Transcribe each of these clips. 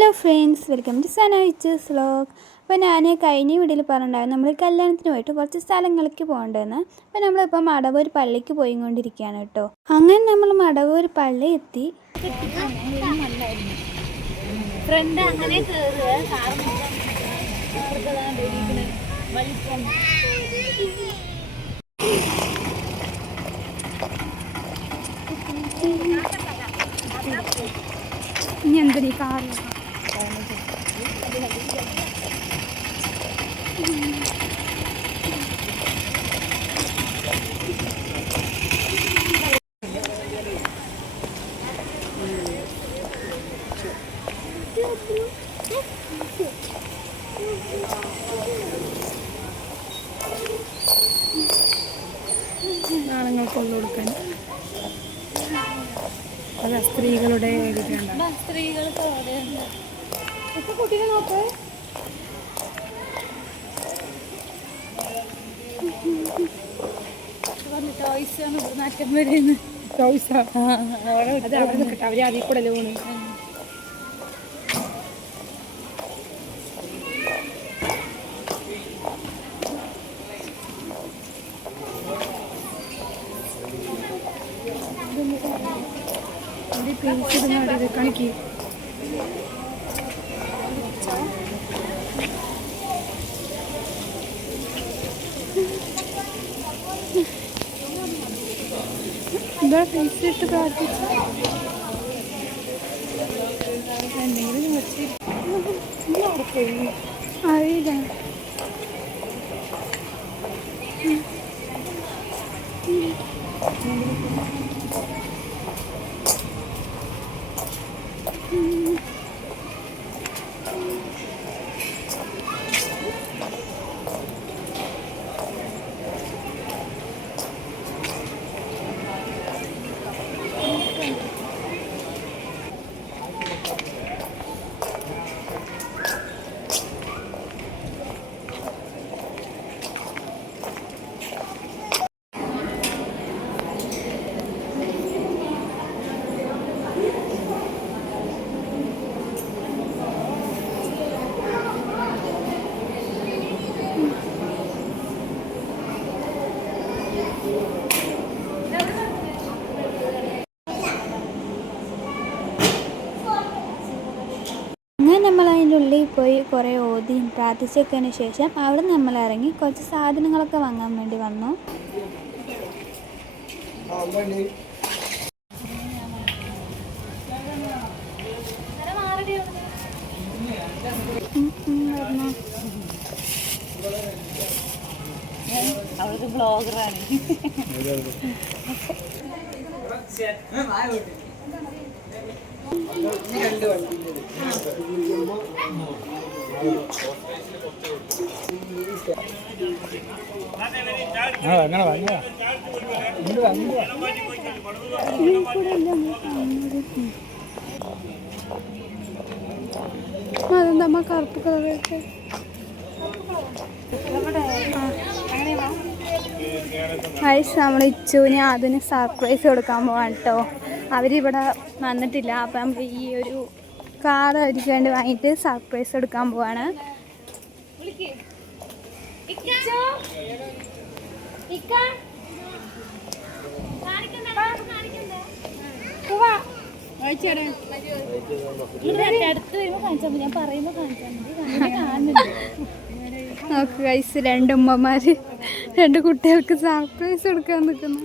Hello friends, welcome to Sana വിച്ചേഴ്സ് vlog. അപ്പോൾ ഞാൻ കഴിഞ്ഞ വീഡിയോയിൽ പറഞ്ഞിട്ടുണ്ടായിരുന്നു നമ്മൾ കല്യാണത്തിന് പോയിട്ട് കുറച്ച് സ്ഥലങ്ങളിലേക്ക് പോകേണ്ടതെന്ന്. അപ്പോൾ നമ്മളിപ്പോൾ മടവൂർ പള്ളിക്ക് പോയിക്കൊണ്ടിരിക്കുകയാണ് കേട്ടോ. അങ്ങനെ നമ്മൾ മടവൂർ പള്ളി എത്തി. ഫ്രണ്ട് അങ്ങനെ ഇനി എന്തിനീ കാറ് ആണുങ്ങൾക്ക് കൊണ്ടു കൊടുക്കാൻ. അത് സ്ത്രീകളുടെ സ്ത്രീകൾക്ക് കുട്ടീനെ നോക്ക്. ടോയ്സാണ് നാറ്റം വരുന്നത്. ടോയ്സാ അത് അവിടെ നിൽക്കട്ടെ, അവര് അതിൽ കൂടെ അല്ലേ പോണ്. കണക്കി എന്താ പൈസ ഇട്ട് പ്രാർത്ഥിച്ചു എന്തെങ്കിലും അറിയില്ല. അങ്ങനെ നമ്മൾ അതിൻ്റെ ഉള്ളിൽ പോയി കുറേ ഓതിയും പ്രാർത്ഥിച്ചൊക്കെയതിന് ശേഷം അവിടെ നമ്മൾ ഇറങ്ങി കുറച്ച് സാധനങ്ങളൊക്കെ വാങ്ങാൻ വേണ്ടി വന്നു. അവർക്ക് ബ്ലോഗറാണ്. അതെന്താ കറുപ്പ് കളറൊക്കെ ഐസ് നമ്മൾ ഇച്ചുവിന് അതിന് സർപ്രൈസ് കൊടുക്കാൻ പോവാണ് കേട്ടോ. അവരിവിടെ വന്നിട്ടില്ല. അപ്പം നമുക്ക് ഈ ഒരു കാർ അവർക്ക് വേണ്ടി വാങ്ങിയിട്ട് സർപ്രൈസ് എടുക്കാൻ പോവാണ്. ഞാൻ പറയുമ്പോ കാണിച്ചാൽ നോക്ക് ഗൈസ്, രണ്ട് ഉമ്മമാര് രണ്ട് കുട്ടികൾക്ക് സർപ്രൈസ് കൊടുക്കാൻ നിൽക്കുന്നു.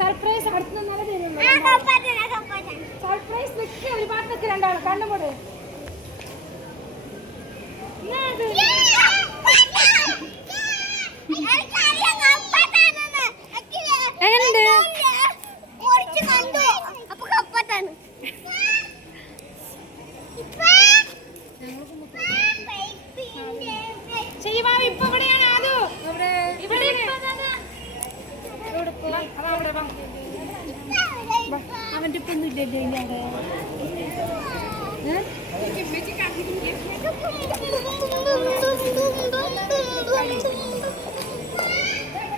സർപ്രൈസ് രണ്ടാണ് കണ്ണുമോട് അവൻ്റെ ഇപ്പൊന്നും ഇല്ലല്ലേ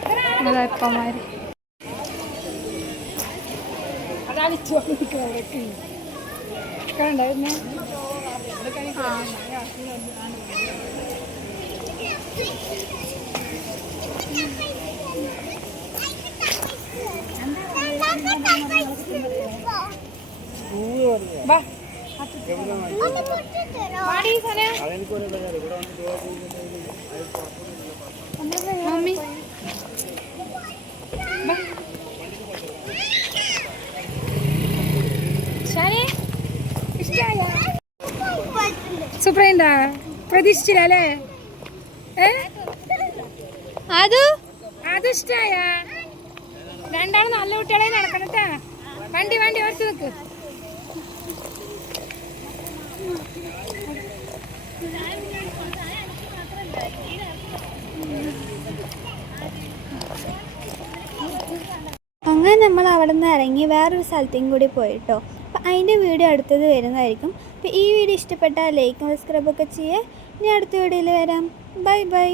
അവിടെ അതായപ്പന്മാര് മമ്മി സൂപ്പറായിണ്ടാ പ്രതീക്ഷിച്ചില്ല അല്ലേ അത് ഇഷ്ടായ രണ്ടാളും നല്ല കുട്ടികളെ നടക്കണട്ടാ വണ്ടി വണ്ടി ഓർത്ത് വെക്ക് അങ്ങനെ നമ്മൾ അവിടെ നിന്ന് ഇറങ്ങി വേറൊരു സ്ഥലത്തേക്കും കൂടി പോയിട്ടോ. അപ്പോൾ അതിൻ്റെ വീഡിയോ അടുത്തത് വരുന്നതായിരിക്കും. അപ്പോൾ ഈ വീഡിയോ ഇഷ്ടപ്പെട്ടാൽ ലൈക്കും സബ്സ്ക്രൈബൊക്കെ ചെയ്യുക. ഇനി അടുത്ത വീഡിയോയിൽ വരാം. Bye bye.